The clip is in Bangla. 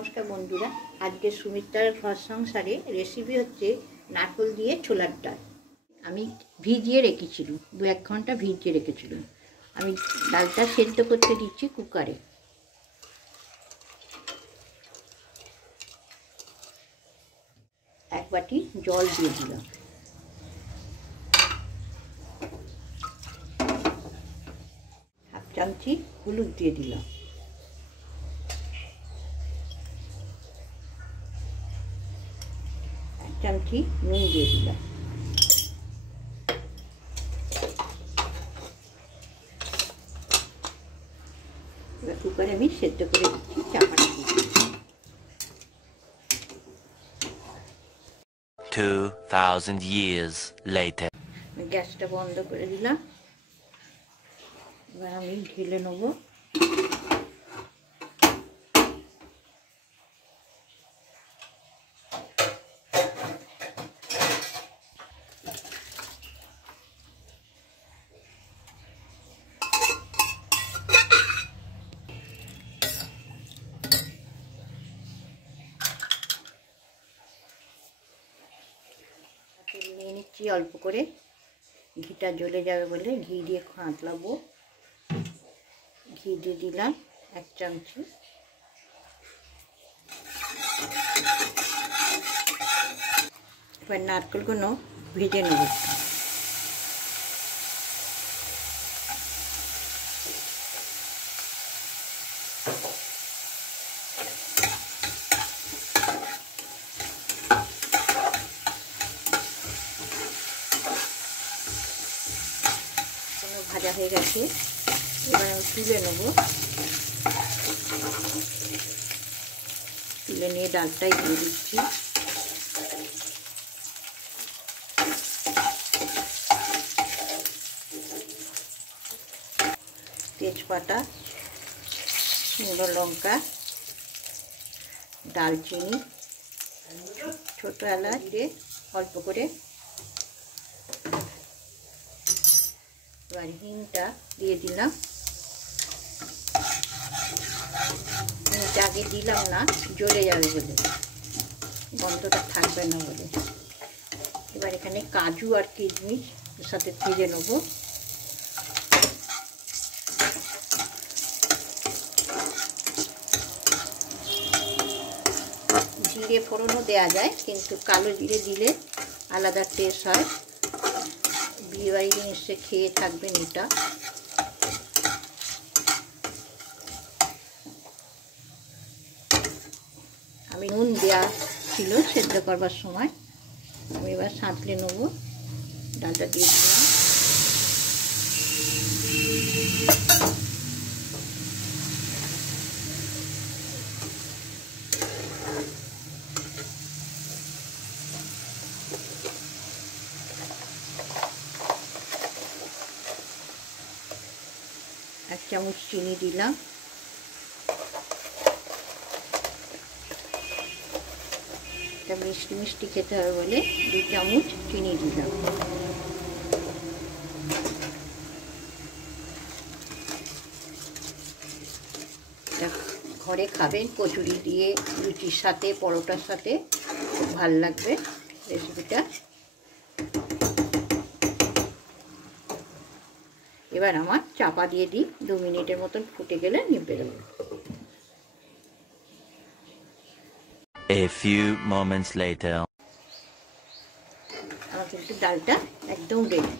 নমস্কার বন্ধুরা, আজকে সুমিত্রার ঘর সংসারে রেসিপি হচ্ছে নারকেল দিয়ে ছোলার ডাল। আমি ভিজিয়ে রেখেছিলাম, 1 ঘন্টা ভিজিয়ে রেখেছিলাম। আমি ডালটা সেদ্ধ করতে দিচ্ছি কুকারে। এক বাটি জল দিয়ে দিলাম, হাফ চামচি হলুদ দিয়ে দিলাম, চামচি নুন দিয়ে দিলাম। এবার কুকারে আমি সেদ্ধ করে দিচ্ছি, চাপাটা দিয়ে 2000 years later. গ্যাসটা বন্ধ করে দিলাম। এবার আমি ঢেলে নেবো। নিয়ে নিচ্ছি অল্প করে, ঘিটা জ্বলে যাবে বলে ঘি দিয়ে খাঁতলাবো। ঘি দিয়ে দিলাম 1 চামচি। এবার নারকেলগুলো ভেজে নেব। ভাজা হয়ে গেছে, এবার আমি তুলে নেব। তুলে নিয়ে ডালটাই দিয়ে দিচ্ছি। তেজপাতা, শুকনো লঙ্কা, দালচিনি, ছোটো এলাচ দিয়ে অল্প করে, এবার হিংটা দিয়ে দিলাম। হিংটা আগে দিলাম না, জ্বলে যাবে বলে, গন্ধটা থাকবে না বলে। এবার এখানে কাজু আর কিশমিশ সাথে ভেজে নেব। জিরে ফোড়নও দেওয়া যায়, কিন্তু কালো জিরে দিলে আলাদা টেস্ট হয়। বিয়েবাড়ি জিনিসে খেয়ে থাকবেন এটা। আমি নুন দেওয়া ছিল সেদ্ধ করবার সময়, আমি এবার সাঁতলে নেব। ডালটা দিয়ে দিলাম। এক চামচ চিনি দিলাম। এটা মিষ্টি মিষ্টি খেতে হবে বলে 2 চামচ চিনি দিলাম। ঘরে খাবেন কচুরি দিয়ে, লুচির সাথে, পরোটার সাথে, খুব ভালো লাগবে রেসিপিটা। এবার আমার চাপা দিয়ে দিই, 2 মিনিটের মতন ফুটে গেলে নিভে দেবো। A few moments later. আমার কিন্তু ডালটা একদম রেডি।